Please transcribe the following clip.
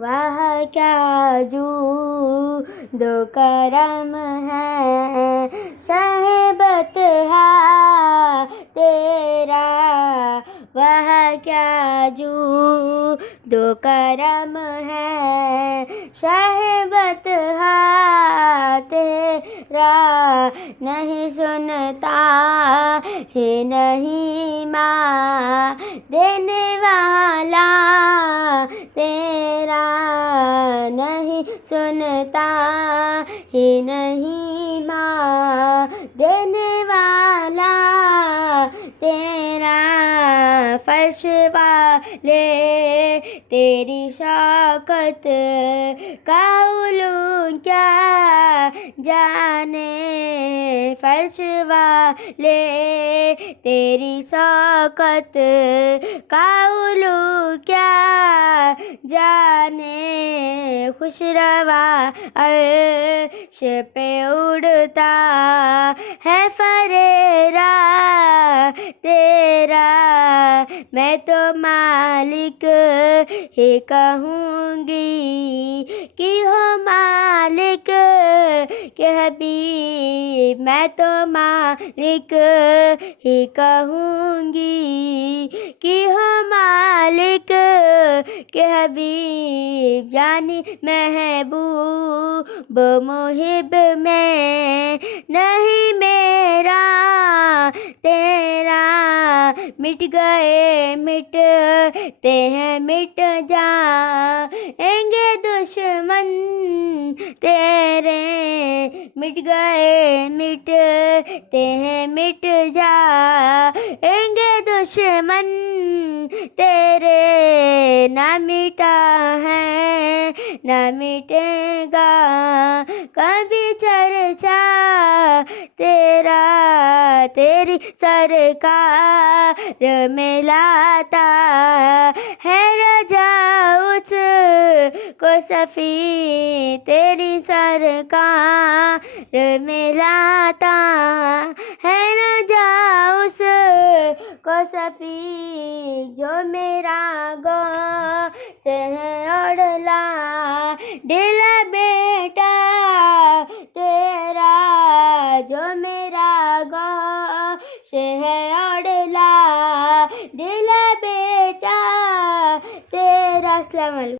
वाह क्या जूदो करम है शहबतहा तेरा। वाह क्या जूदो करम है शहबतहा तेरा। नहीं सुनता है नहीं माँ देने वाला तेरा। नहीं सुनता है नहीं माँ देने वाला तेरा। फर्श वाले तेरी शौकत का उलूम क्या जाने। फर्श वाले तेरी शौकत का उलूम क्या जाने। खुशरवा अर्श पे उड़ता है फरेरा तेरा। मैं तो मालिक ही कहूँगी कि हो मालिक के हबीब। मैं तो मालिक ही कहूँगी कि हो मालिक के हबीब। यानी महबूब मुहिब में नहीं मेरा तेरा। मिट गए मिटते हैं मिट जाएंगे दुश्मन तेरे। मिट गए मिटते हैं मिट जाएंगे दुश्मन तेरे। ना मिटा है ना मिटेगा कभी चर्चा तेरा। तेरी सरकार में लाता है रजा उस को सफी। तेरी सरकार में लाता है रजा उस को सफी। जो मेरा गाँव से है औडला दिला बेटा तेरा। जो मेरा गाँव से है औडला दिला बेटा तेरा। अस्सलाम वालेकुम।